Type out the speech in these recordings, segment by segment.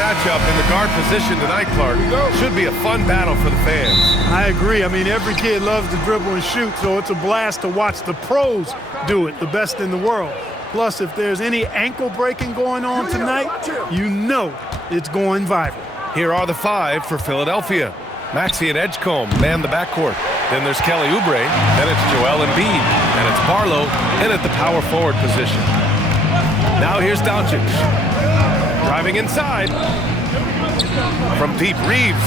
matchup in the guard position tonight, Clark. Should be a fun battle for the fans. I agree. I mean, every kid loves to dribble and shoot, so it's a blast to watch the pros do it, the best in the world. Plus, if there's any ankle breaking going on tonight, you know it's going viral. Here are the 5 for Philadelphia. Maxey and Edgecombe man the backcourt. Then there's Kelly Oubre. Then it's Joel Embiid. And it's Barlow in at the power forward position. Now here's Doncic. Driving inside. From deep, Reeves.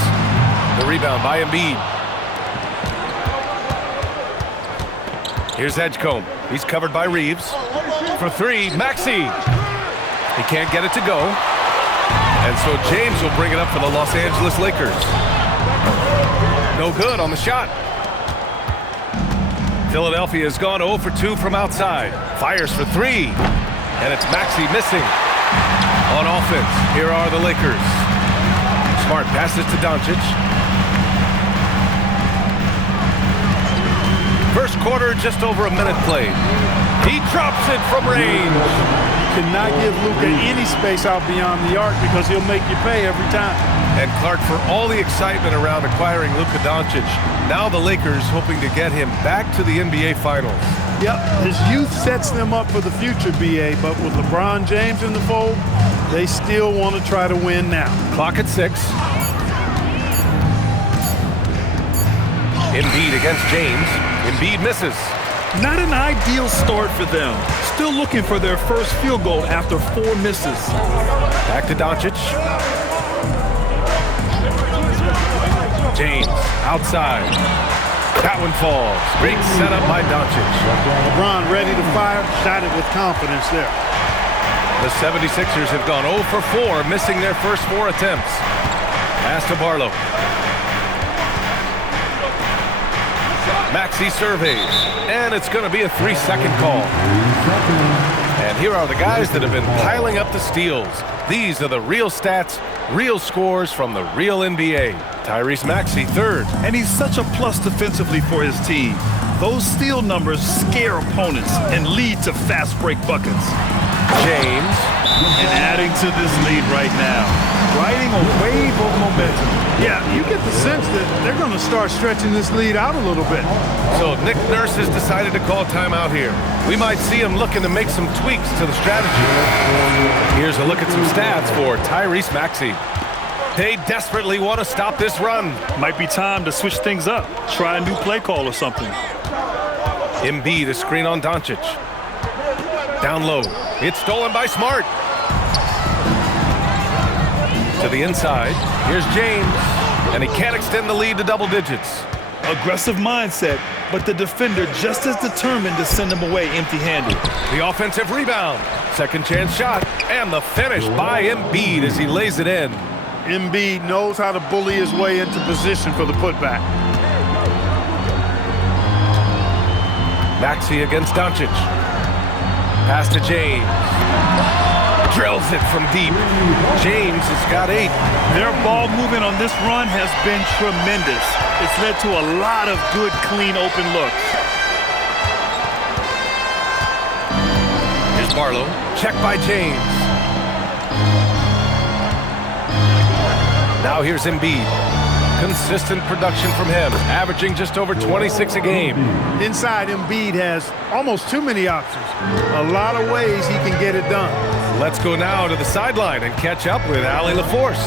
The rebound by Embiid. Here's Edgecombe. He's covered by Reeves. For 3, Maxey. He can't get it to go. And so James will bring it up for the Los Angeles Lakers. No good on the shot. Philadelphia has gone 0 for 2 from outside. Fires for 3. And it's Maxey missing. On offense, here are the Lakers. Smart passes to Doncic. First quarter, just over a minute played. He drops it from range. Cannot give Luka any space out beyond the arc because he'll make you pay every time. And Clark, for all the excitement around acquiring Luka Doncic, now the Lakers hoping to get him back to the NBA Finals. Yep, his youth sets them up for the future, B.A., but with LeBron James in the fold, they still want to try to win now. Clock at 6. Embiid against James. Embiid misses. Not an ideal start for them. Still looking for their first field goal after 4 misses. Back to Doncic. James outside. That one falls. Great setup by Doncic. LeBron ready to fire. Shot it with confidence there. The 76ers have gone 0 for 4, missing their first 4 attempts. Pass to Barlow. Maxey surveys, and it's going to be a 3-second call. And here are the guys that have been piling up the steals. These are the real stats, real scores from the real NBA. Tyrese Maxey, 3rd. And he's such a plus defensively for his team. Those steal numbers scare opponents and lead to fast break buckets. James. And adding to this lead right now. Riding a wave of momentum. Yeah, you get the sense that they're going to start stretching this lead out a little bit. So Nick Nurse has decided to call timeout here. We might see him looking to make some tweaks to the strategy. Here's a look at some stats for Tyrese Maxey. They desperately want to stop this run. Might be time to switch things up. Try a new play call or something. Embiid, a screen on Doncic. Down low. It's stolen by Smart. To the inside. Here's James. And he can't extend the lead to double digits. Aggressive mindset, but the defender just as determined to send him away empty-handed. The offensive rebound. Second chance shot. And the finish by Embiid as he lays it in. Embiid knows how to bully his way into position for the putback. Maxey against Doncic. Pass to James. Drills it from deep. James has got 8. Their ball movement on this run has been tremendous. It's led to a lot of good, clean, open looks. Here's Barlow. Check by James. Now here's Embiid. Consistent production from him, averaging just over 26 a game. Inside, Embiid has almost too many options. A lot of ways he can get it done. Let's go now to the sideline and catch up with Allie LaForce.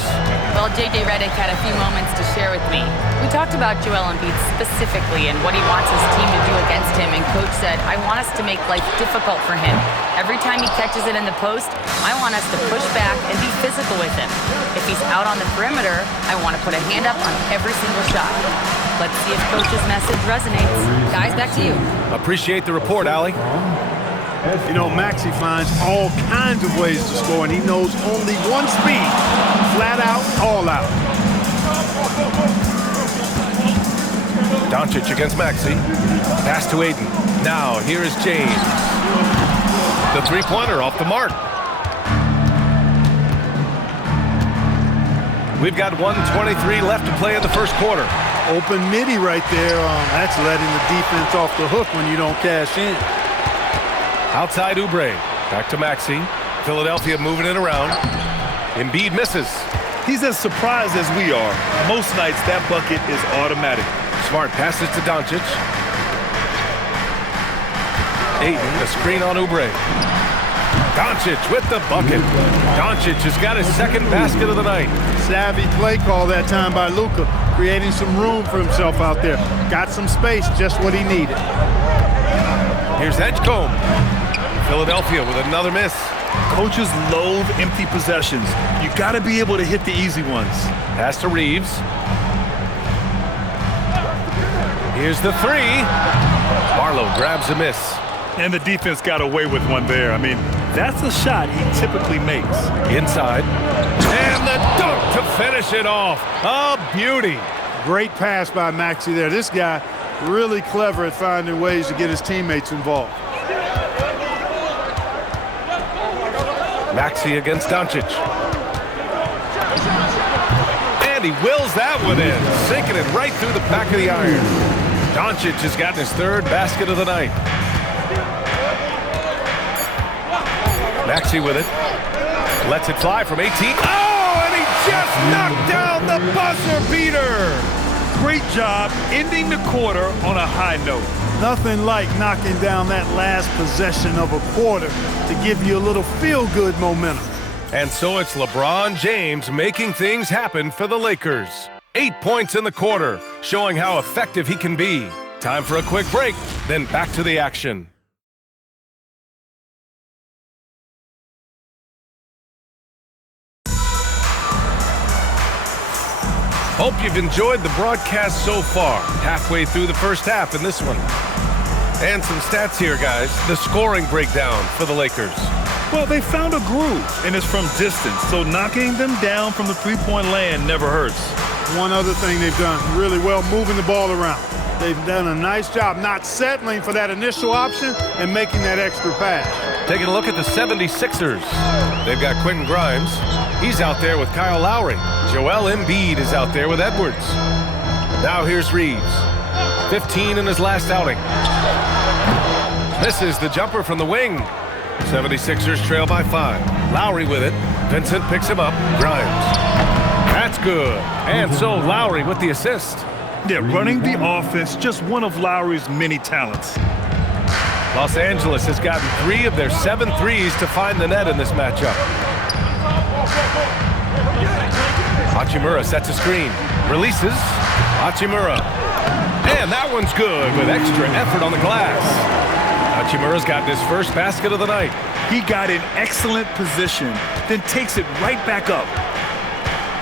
Well, J.J. Redick had a few moments to share with me. We talked about Joel Embiid specifically and what he wants his team to do against him, and Coach said, I want us to make life difficult for him. Every time he catches it in the post, I want us to push back and be physical with him. If he's out on the perimeter, I want to put a hand up on every single shot. Let's see if Coach's message resonates. Guys, back to you. Appreciate the report, Allie. You know, Maxey finds all kinds of ways to score, and he knows only one speed. Flat out, all out. Doncic against Maxey. Pass to Aiden. Now, here is James. The three-pointer off the mark. We've got 1:23 left to play in the first quarter. Open midi right there. That's letting the defense off the hook when you don't cash in. Outside Oubre. Back to Maxey. Philadelphia moving it around. Embiid misses. He's as surprised as we are. Most nights, that bucket is automatic. Smart passes to Doncic. Ayton, a screen on Oubre. Doncic with the bucket. Doncic has got his second basket of the night. Savvy play call that time by Luka, creating some room for himself out there. Got some space, just what he needed. Here's Edgecombe. Philadelphia with another miss. Coaches loathe empty possessions. You got to be able to hit the easy ones. Pass to Reeves. Here's the three. Barlow grabs a miss. And the defense got away with one there. I mean, that's a shot he typically makes. Inside. And the dunk to finish it off. A beauty. Great pass by Maxey there. This guy really clever at finding ways to get his teammates involved. Maxey against Doncic. And he wills that one in, sinking it right through the back of the iron. Doncic has gotten his third basket of the night. Maxey with it. Lets it fly from 18. Oh, and he just knocked down the buzzer beater. Great job ending the quarter on a high note. Nothing like knocking down that last possession of a quarter to give you a little feel-good momentum. And so it's LeBron James making things happen for the Lakers. 8 points in the quarter, showing how effective he can be. Time for a quick break, then back to the action. Hope you've enjoyed the broadcast so far. Halfway through the first half in this one. And some stats here, guys. The scoring breakdown for the Lakers. Well, they found a groove, and it's from distance, so knocking them down from the three-point land never hurts. One other thing they've done really well, moving the ball around. They've done a nice job not settling for that initial option and making that extra pass. Taking a look at the 76ers. They've got Quentin Grimes. He's out there with Kyle Lowry. Joel Embiid is out there with Edwards. Now here's Reeves. 15 in his last outing. Misses the jumper from the wing. 76ers trail by 5. Lowry with it. Vincent picks him up. Grimes. That's good. And so Lowry with the assist. Yeah, running the offense, just one of Lowry's many talents. Los Angeles has gotten 3 of their 7 threes to find the net in this matchup. Hachimura sets a screen. Releases. Hachimura. And that one's good with extra effort on the glass. Hachimura's gotten his first basket of the night. He got in excellent position, then takes it right back up.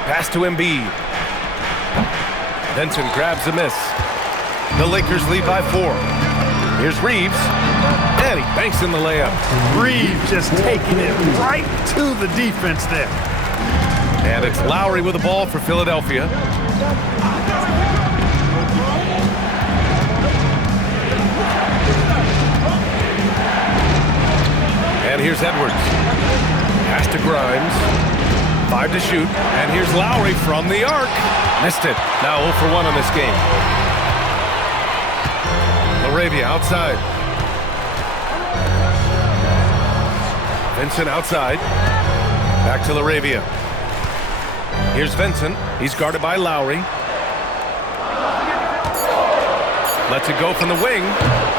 Pass to Embiid. Vincent grabs the miss. The Lakers lead by 4. Here's Reeves. And he banks in the layup. Reeves just taking it right to the defense there. And it's Lowry with the ball for Philadelphia. And here's Edwards. Pass to Grimes. 5 to shoot. And here's Lowry from the arc. Missed it. Now 0 for 1 on this game. LaRavia outside. Vincent outside. Back to LaRavia. Here's Vincent. He's guarded by Lowry. Lets it go from the wing.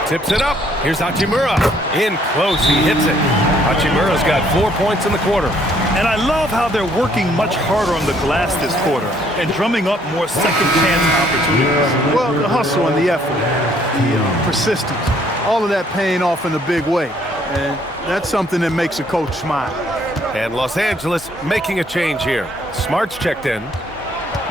Tips it up. Here's Hachimura. In close. He hits it. Hachimura's got 4 points in the quarter. And I love how they're working much harder on the glass this quarter and drumming up more second chance opportunities. Well, the hustle and the effort, the persistence, all of that paying off in a big way. And that's something that makes a coach smile. And Los Angeles making a change here. Smart's checked in.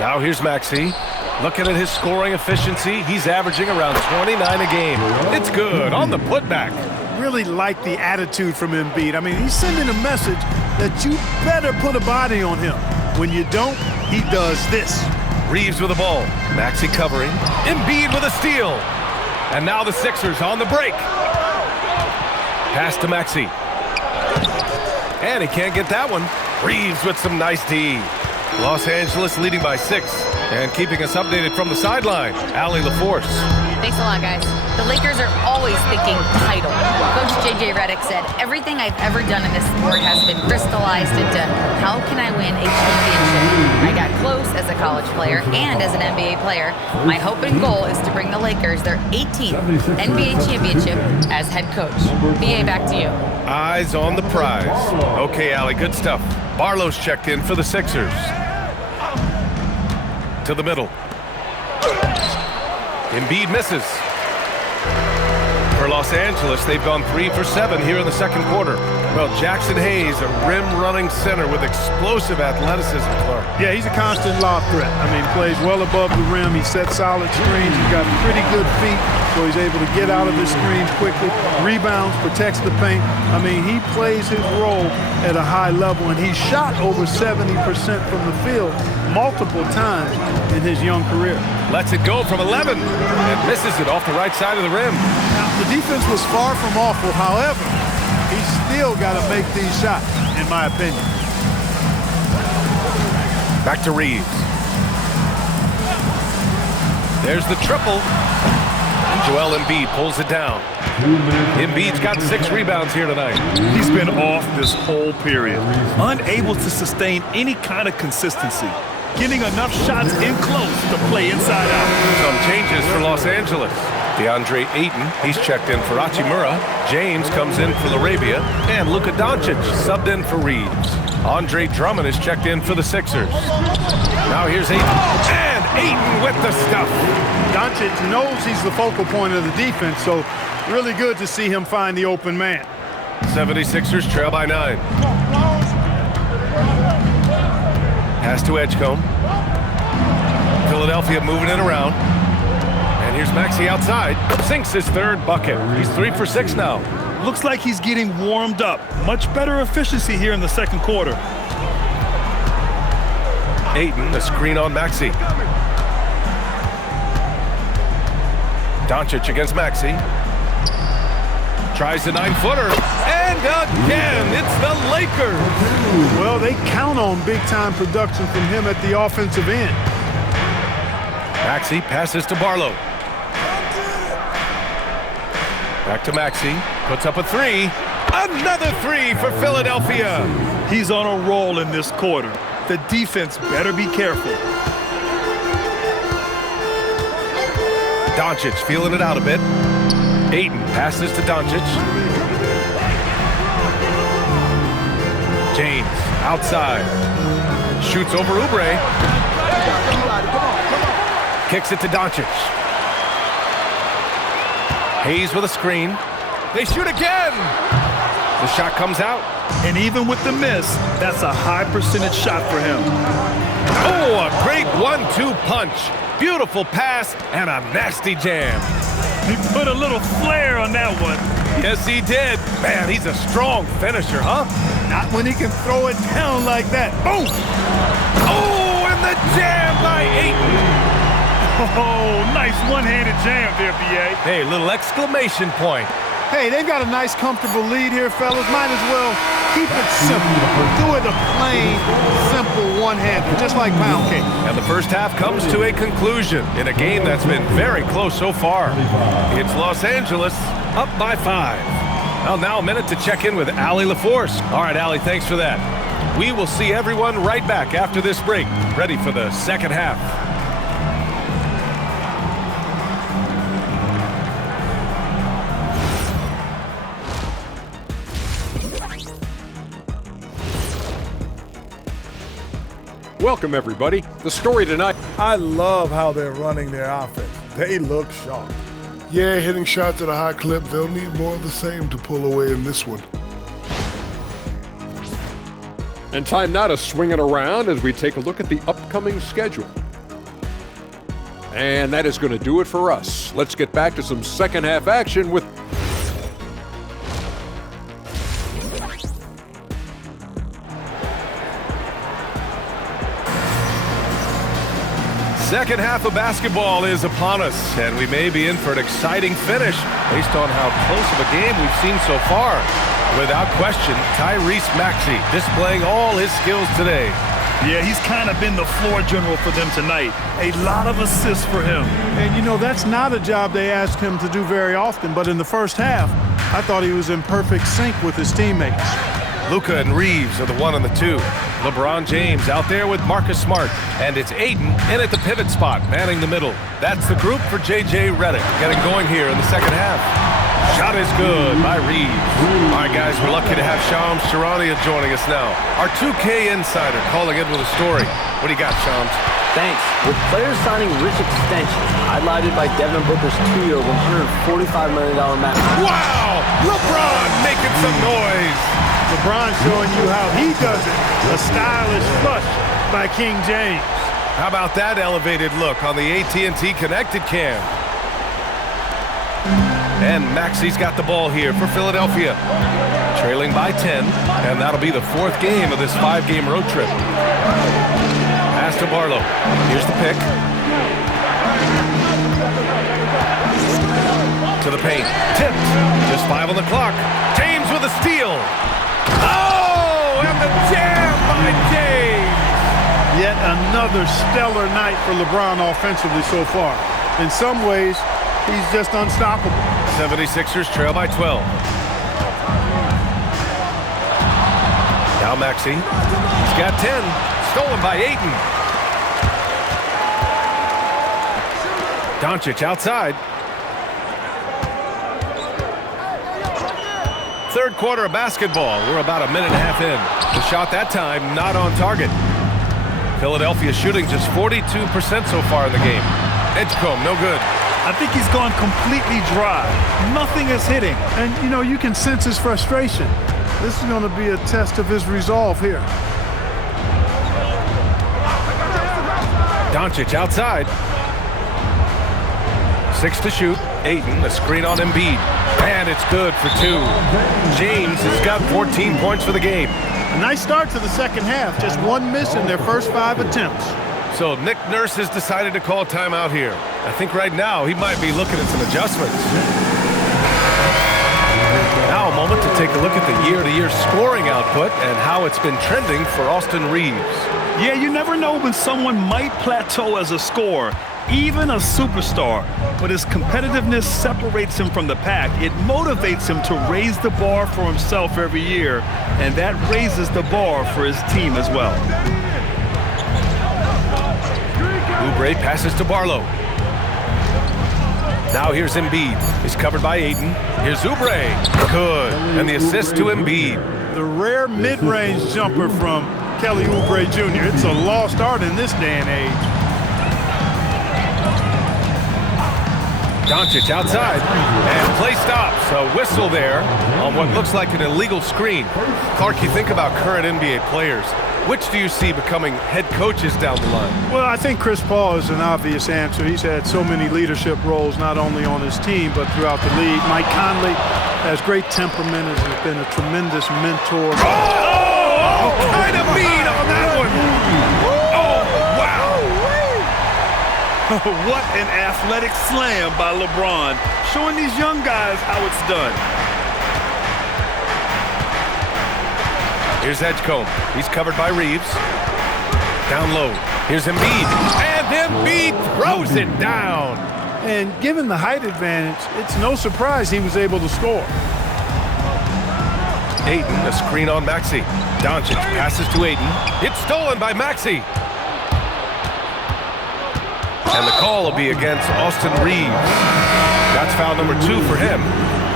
Now here's Maxey. Looking at his scoring efficiency, he's averaging around 29 a game. It's good on the putback. Really like the attitude from Embiid. I mean, he's sending a message that you better put a body on him. When you don't, he does this. Reeves with the ball. Maxey covering. Embiid with a steal. And now the Sixers on the break. Pass to Maxey. And he can't get that one. Reeves with some nice D. Los Angeles leading by 6. And keeping us updated from the sideline, Allie LaForce. Thanks a lot, guys. The Lakers are always thinking title. Coach J.J. Redick said, everything I've ever done in this sport has been crystallized into how can I win a championship. I got close as a college player and as an NBA player. My hope and goal is to bring the Lakers their 18th NBA championship as head coach. BA, back to you. Eyes on the prize. Okay, Allie, good stuff. Barlow's checked in for the Sixers. To the middle. Embiid misses. For Los Angeles, they've gone 3 for 7 here in the second quarter. Well, Jackson Hayes, a rim-running center with explosive athleticism, Clark. Yeah, he's a constant lob threat. I mean, plays well above the rim. He sets solid screens. He's got pretty good feet, so he's able to get out of his screens quickly. Rebounds, protects the paint. I mean, he plays his role at a high level, and he's shot over 70% from the field multiple times in his young career. Lets it go from 11 and misses it off the right side of the rim. Now, the defense was far from awful. However, he's still got to make these shots, in my opinion. Back to Reeves. There's the triple. And Joel Embiid pulls it down. Embiid's got 6 rebounds here tonight. He's been off this whole period, unable to sustain any kind of consistency, getting enough shots in close to play inside out. Some changes for Los Angeles. DeAndre Ayton, he's checked in for Hachimura. James comes in for LaRabia. And Luka Doncic subbed in for Reeves. Andre Drummond is checked in for the Sixers. Now here's Ayton. And Ayton with the stuff. Doncic knows he's the focal point of the defense, so really good to see him find the open man. 76ers trail by 9. Pass to Edgecombe. Philadelphia moving it around. And here's Maxey outside. Sinks his 3rd bucket. He's 3 for 6 now. Looks like he's getting warmed up. Much better efficiency here in the second quarter. Ayton, the screen on Maxey. Doncic against Maxey. Tries the 9-footer. And again, it's the Lakers. Well, they count on big-time production from him at the offensive end. Maxey passes to Barlow. Back to Maxey. Puts up a 3. Another 3 for Philadelphia. He's on a roll in this quarter. The defense better be careful. Doncic feeling it out a bit. Ayton passes to Doncic. James outside. Shoots over Oubre. Kicks it to Doncic. Hayes with a screen. They shoot again. The shot comes out. And even with the miss, that's a high percentage shot for him. Oh, a great 1-2 punch. Beautiful pass and a nasty jam. He put a little flair on that one. Yes, he did. Man, he's a strong finisher, huh? Not when he can throw it down like that. Boom! Oh, and the jam by Ayton. Oh, nice one-handed jam there, B.A. Hey, little exclamation point. Hey, they've got a nice, comfortable lead here, fellas. Might as well keep it simple. Do it a plain, simple one-hander, just like pound cake. And the first half comes to a conclusion in a game that's been very close so far. It's Los Angeles up by 5. Well, now a minute to check in with Allie LaForce. All right, Allie, thanks for that. We will see everyone right back after this break, ready for the second half. Welcome, everybody. The story tonight. I love how they're running their offense. They look sharp. Yeah, hitting shots at a high clip. They'll need more of the same to pull away in this one. And time now to swing it around as we take a look at the upcoming schedule. And that is going to do it for us. Let's get back to some second half action with Second half of basketball is upon us, and we may be in for an exciting finish based on how close of a game we've seen so far. Without question, Tyrese Maxey displaying all his skills today. Yeah, he's kind of been the floor general for them tonight. A lot of assists for him. And, you know, that's not a job they ask him to do very often, but in the first half, I thought he was in perfect sync with his teammates. Luka and Reeves are the 1 and the 2. LeBron James out there with Marcus Smart. And it's Ayton in at the pivot spot, manning the middle. That's the group for J.J. Redick getting going here in the second half. Shot is good by Reeves. All right, guys, we're lucky to have Shams Charania joining us now. Our 2K insider calling in with a story. What do you got, Shams? Thanks. With players signing rich extensions, highlighted by Devin Booker's 2-year, $145 million max. Wow! LeBron making some noise. LeBron showing you how he does it. A stylish flush by King James. How about that elevated look on the AT&T Connected Cam? And Maxi's got the ball here for Philadelphia. Trailing by 10, and that'll be the 4th game of this 5-game road trip. Pass to Barlow. Here's the pick. To the paint. Tipped. Just 5 on the clock. James with a steal. Oh, and the jam by James. Yet another stellar night for LeBron offensively so far. In some ways, he's just unstoppable. 76ers trail by 12. Now Maxey. He's got 10. Stolen by Ayton. Doncic outside. Third quarter of basketball. We're about a minute and a half in. The shot that time not on target. Philadelphia shooting just 42% so far in the game. Edgecombe, no good. I think he's gone completely dry. Nothing is hitting. And, you know, you can sense his frustration. This is going to be a test of his resolve here. Doncic outside. 6 to shoot. Ayton, a screen on Embiid. And it's good for 2. James has got 14 points for the game. A nice start to the second half. Just 1 miss in their first 5 attempts. So Nick Nurse has decided to call timeout here. I think right now he might be looking at some adjustments. Now a moment to take a look at the year-to-year scoring output and how it's been trending for Austin Reeves. Yeah, you never know when someone might plateau as a scorer, even a superstar. But his competitiveness separates him from the pack. It motivates him to raise the bar for himself every year, and that raises the bar for his team as well. Oubre passes to Barlow. Now here's Embiid. He's covered by Ayton. Here's Oubre. Good. And the assist to Embiid. The rare mid-range jumper from Kelly Oubre Jr. It's a lost art in this day and age. Doncic outside. And play stops. A whistle there on what looks like an illegal screen. Clark, you think about current NBA players. Which do you see becoming head coaches down the line? Well, I think Chris Paul is an obvious answer. He's had so many leadership roles, not only on his team, but throughout the league. Mike Conley has great temperament, has been a tremendous mentor. Oh, kind of mean on that one. Oh, wow. What an athletic slam by LeBron, showing these young guys how it's done. Here's Edgecombe. He's covered by Reeves. Down low. Here's Embiid. And Embiid throws it down. And given the height advantage, it's no surprise he was able to score. Ayton, a screen on Maxey. Doncic passes to Ayton. It's stolen by Maxey. And the call will be against Austin Reeves. That's foul number 2 for him.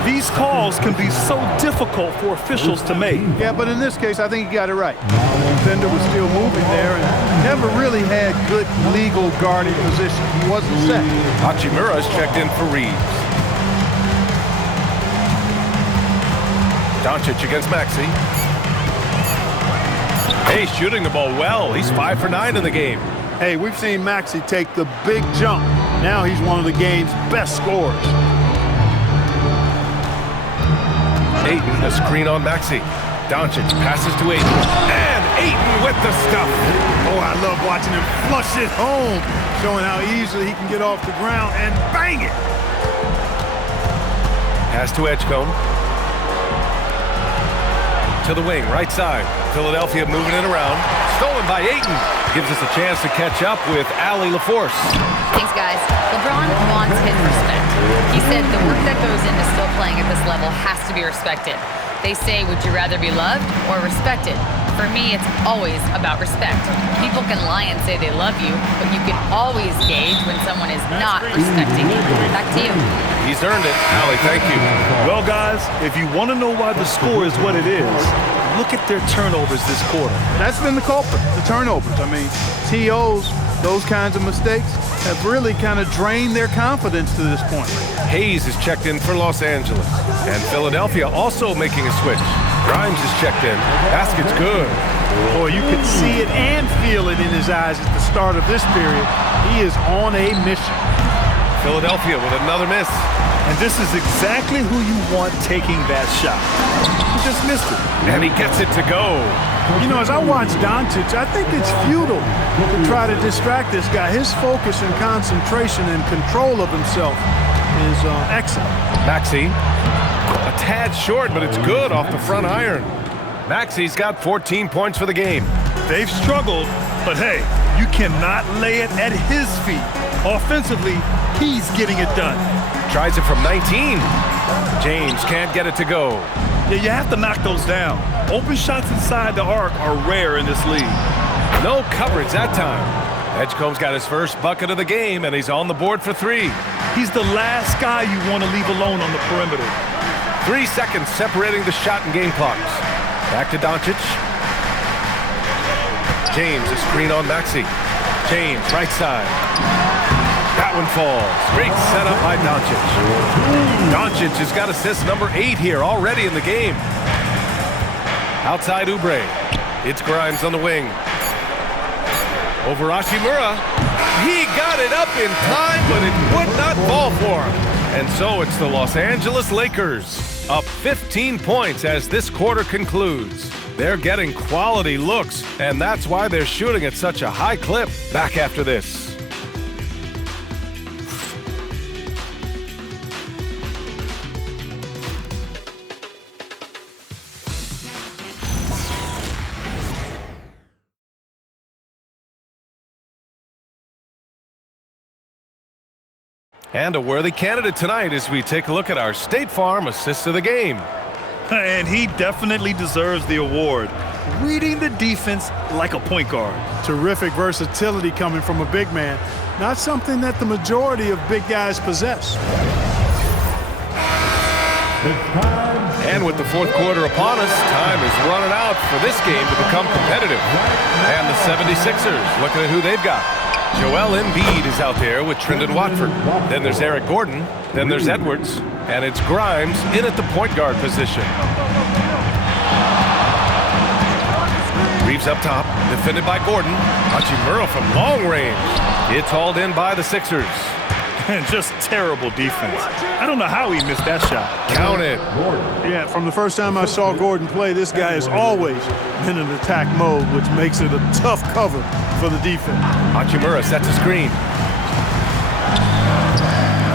These calls can be so difficult for officials to make. Yeah, but in this case, I think he got it right. The defender was still moving there and never really had good legal guarding position. He wasn't set. Hachimura's checked in for Reeves. Doncic against Maxey. Hey, shooting the ball well. He's 5 for 9 in the game. Hey, we've seen Maxey take the big jump. Now he's one of the game's best scorers. Ayton, a screen on Maxey. Doncic passes to Ayton. And Ayton with the stuff. Oh, I love watching him flush it home, showing how easily he can get off the ground and bang it. Pass to Edgecombe. To the wing, right side. Philadelphia moving it around. Stolen by Ayton. Gives us a chance to catch up with Allie LaForce. Thanks, guys. LeBron wants his respect. He said the work that goes into still playing at this level has to be respected. They say, would you rather be loved or respected? For me, it's always about respect. People can lie and say they love you, but you can always gauge when someone is not respecting you. Back to you. He's earned it. Allie, thank you. Well, guys, if you want to know why the score is what it is, look at their turnovers this quarter. That's been the culprit, the turnovers. I mean, TOs, those kinds of mistakes have really kind of drained their confidence to this point. Hayes is checked in for Los Angeles. And Philadelphia also making a switch. Grimes is checked in. Basket's good. Boy, you could see it and feel it in his eyes at the start of this period. He is on a mission. Philadelphia with another miss. And this is exactly who you want taking that shot. He just missed it. And he gets it to go. You know, as I watch Doncic, I think it's futile to try to distract this guy. His focus and concentration and control of himself is excellent. Maxey, a tad short, but it's good off the front iron. Maxey's got 14 points for the game. They've struggled, but hey, you cannot lay it at his feet. Offensively, he's getting it done. Tries it from 19. James can't get it to go. Yeah, you have to knock those down. Open shots inside the arc are rare in this league. No coverage that time. Edgecombe's got his first bucket of the game, and he's on the board for 3. He's the last guy you want to leave alone on the perimeter. 3 seconds separating the shot and game clocks. Back to Doncic. James, a screen on Maxey. James, right side. That one falls. Great setup by Doncic. Doncic has got assist number 8 here already in the game. Outside Oubre. It's Grimes on the wing. Over Hachimura. He got it up in time, but it would not fall for him. And so it's the Los Angeles Lakers up 15 points as this quarter concludes. They're getting quality looks, and that's why they're shooting at such a high clip. Back after this. And a worthy candidate tonight as we take a look at our State Farm assist of the game. And he definitely deserves the award. Reading the defense like a point guard. Terrific versatility coming from a big man. Not something that the majority of big guys possess. And with the fourth quarter upon us, time is running out for this game to become competitive. And the 76ers looking at who they've got. Joel Embiid is out there with Trendon Watford. Then there's Eric Gordon. Then there's Edwards. And it's Grimes in at the point guard position. Reeves up top, defended by Gordon. Hachimura from long range. It's hauled in by the Sixers. And just terrible defense. I don't know how he missed that shot. Count it. Yeah, from the first time I saw Gordon play, this guy has always been in attack mode, which makes it a tough cover for the defense. Hachimura sets a screen.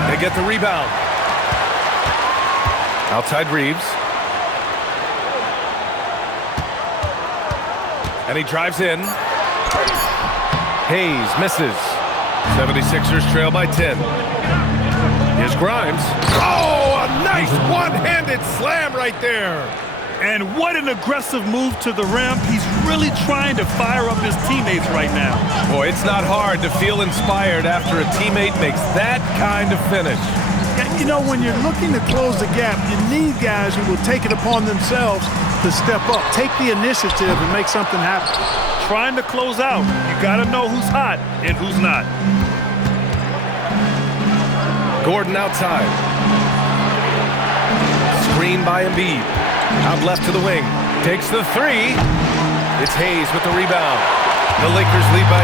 They get the rebound. Outside Reeves. And he drives in. Hayes misses. 76ers trail by 10. Here's Grimes. Oh, a nice one-handed slam right there. And what an aggressive move to the rim. He's really trying to fire up his teammates right now. Boy, it's not hard to feel inspired after a teammate makes that kind of finish. You know, when you're looking to close the gap, you need guys who will take it upon themselves to step up, take the initiative, and make something happen. Trying to close out, you got to know who's hot and who's not. Gordon outside. Screen by Embiid. Out left to the wing. Takes the 3. It's Hayes with the rebound. The Lakers lead by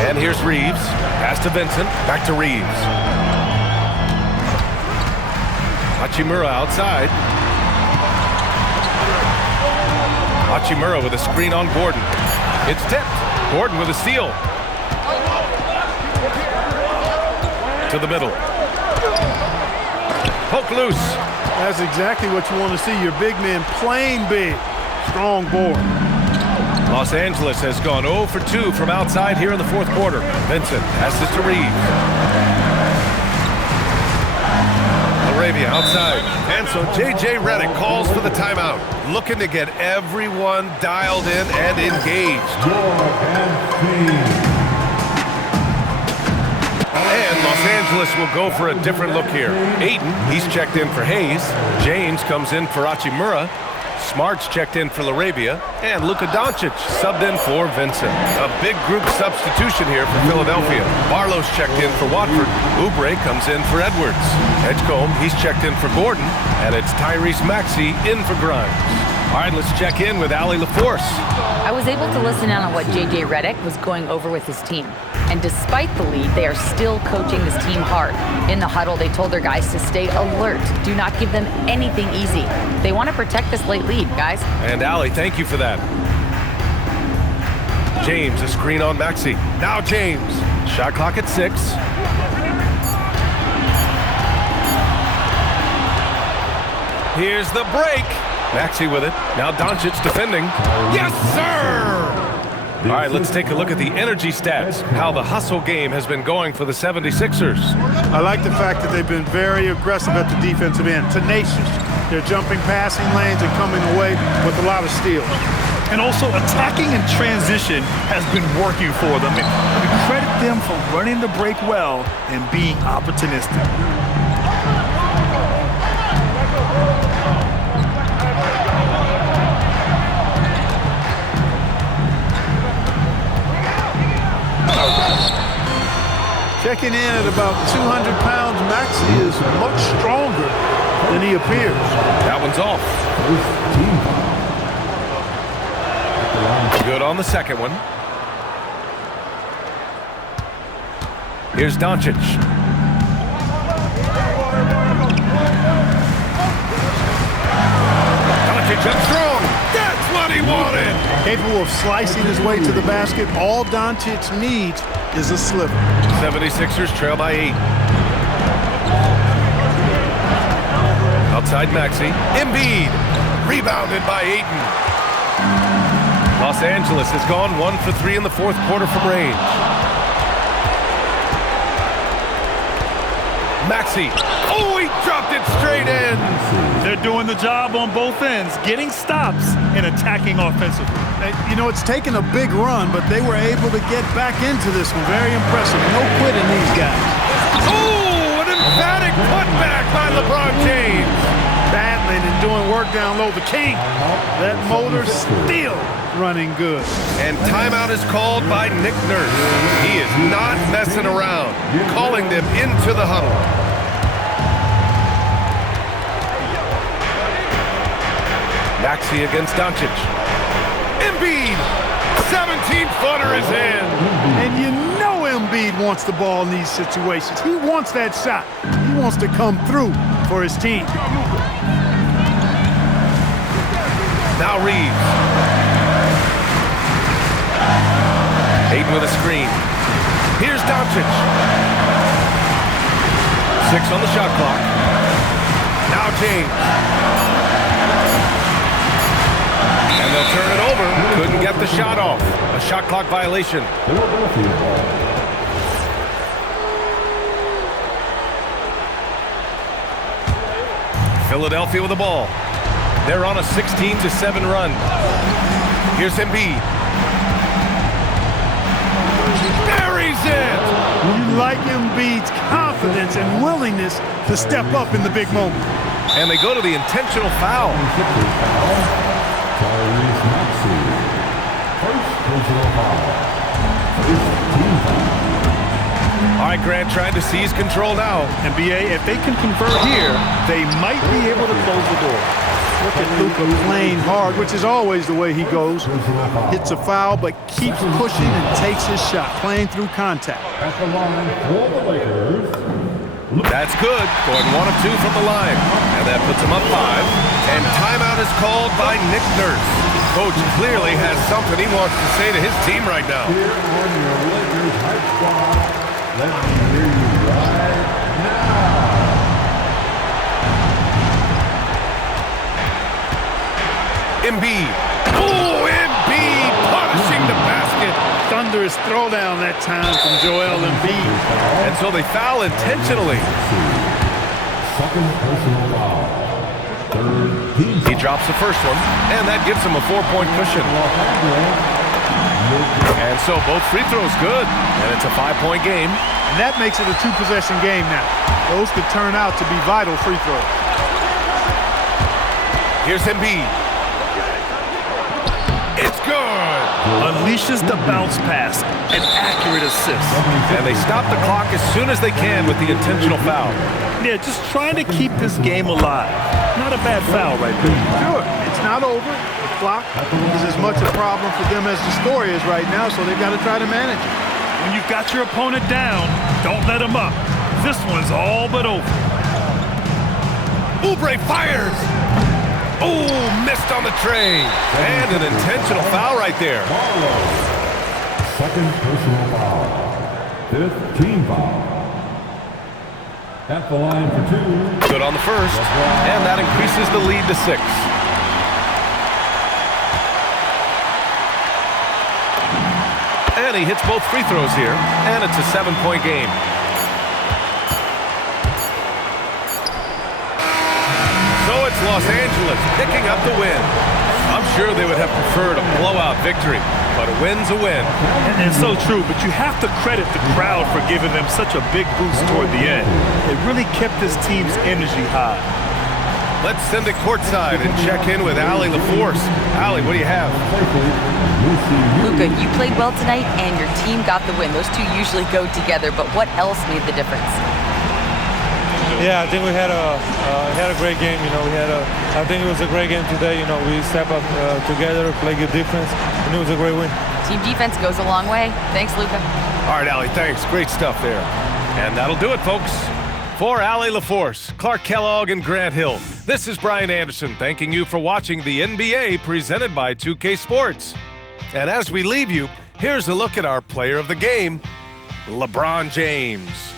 8. And here's Reeves. Pass to Vincent. Back to Reeves. Hachimura outside. Hachimura with a screen on Gordon. It's tipped. Gordon with a steal. To the middle. Poke loose. That's exactly what you want to see. Your big men playing big. Strong board. Los Angeles has gone 0 for 2 from outside here in the fourth quarter. Vincent passes to Reeves. Laravia outside. And so J.J. Redick calls for the timeout, looking to get everyone dialed in and engaged. And Los Angeles will go for a different look here. Ayton, he's checked in for Hayes. James comes in for Hachimura. Smart's checked in for Laravia, and Luka Doncic subbed in for Vincent. A big group substitution here for Philadelphia. Barlow's checked in for Watford. Oubre comes in for Edwards. Edgecombe, he's checked in for Gordon, and it's Tyrese Maxey in for Grimes. All right, let's check in with Allie LaForce. I was able to listen in on what J.J. Redick was going over with his team. And despite the lead, they are still coaching this team hard. In the huddle, they told their guys to stay alert. Do not give them anything easy. They want to protect this late lead, guys. And Allie, thank you for that. James, a screen on Maxey. Now James. Shot clock at 6. Here's the break. Maxey with it. Now Doncic defending. Yes, sir! All right, let's take a look at the energy stats, how the hustle game has been going for the 76ers. I like the fact that they've been very aggressive at the defensive end, tenacious. They're jumping passing lanes and coming away with a lot of steals. And also attacking in transition has been working for them. And we credit them for running the break well and being opportunistic. Checking in at about 200 pounds, Maxey is much stronger than he appears. That one's off. Good on the second one. Here's Doncic. Doncic up strong. That's what he wanted. Capable of slicing his way to the basket. All Doncic needs is a sliver. 76ers trail by 8. Outside Maxey. Embiid. Rebounded by Ayton. Los Angeles has gone 1 for 3 in the fourth quarter from range. Maxey. Oh, he dropped it straight in. They're doing the job on both ends, getting stops and attacking offensively. You know, it's taken a big run, but they were able to get back into this one. Very impressive. No quitting these guys. Oh, an emphatic putback by LeBron James. Battling and doing work down low. The king. That motor still running good. And timeout is called by Nick Nurse. He is not messing around, calling them into the huddle. Maxey against Doncic. Embiid, 17-footer is in. And you know Embiid wants the ball in these situations. He wants that shot. He wants to come through for his team. Now Reeves. Ayton with a screen. Here's Doncic. 6 on the shot clock. Now James. And they'll turn it over. Couldn't get the shot off. A shot clock violation. Philadelphia with the ball. They're on a 16-7 run. Here's Embiid. Buries it! You like Embiid's confidence and willingness to step up in the big moment. And they go to the intentional foul. All right, Grant trying to seize control now. And BA, if they can convert here, they might be able to close the door. Look at Luka playing hard, which is always the way he goes. Hits a foul, but keeps pushing and takes his shot, playing through contact. That's good. Going 1 of 2 from the line. And that puts him up 5. And timeout is called by Nick Nurse. Coach clearly has something he wants to say to his team right now. Here on your Lakers Hype Squad, let me hear you right now. Embiid. Oh, Embiid punishing the basket. Thunderous throwdown that time from Joel Embiid. And so they foul intentionally. Second personal foul. Third team. He drops the first one, and that gives him a 4-point cushion. And so both free throws good, and it's a 5-point game. And that makes it a 2-possession game now. Those could turn out to be vital free throws. Here's Embiid. It's good. Unleashes the bounce pass, an accurate assist. And they stop the clock as soon as they can with the intentional foul. Yeah, just trying to keep this game alive. Not a bad foul right there. Sure, it's not over. The clock is as much a problem for them as the score is right now, so they've got to try to manage it. When you've got your opponent down, don't let him up. This one's all but over. Oubre fires. Oh, missed on the tray. And an intentional foul right there. Second personal foul. Fifth team foul. At the line for 2. Good on the first. And that increases the lead to 6. And he hits both free throws here. And it's a 7-point game. So it's Los Angeles picking up the win. I'm sure they would have preferred a blowout victory, but a win's a win. And so true, but you have to credit the crowd for giving them such a big boost toward the end. It really kept this team's energy high. Let's send it courtside and check in with Allie LaForce. Allie, what do you have? Luka, you played well tonight, and your team got the win. Those two usually go together, but what else made the difference? Yeah, I think we had a great game. I think it was a great game today. We stepped up together, played good defense, and it was a great win. Team defense goes a long way. Thanks, Luka. All right, Allie, thanks. Great stuff there. And that'll do it, folks. For Allie LaForce, Clark Kellogg, and Grant Hill, this is Brian Anderson thanking you for watching the NBA presented by 2K Sports. And as we leave you, here's a look at our player of the game, LeBron James.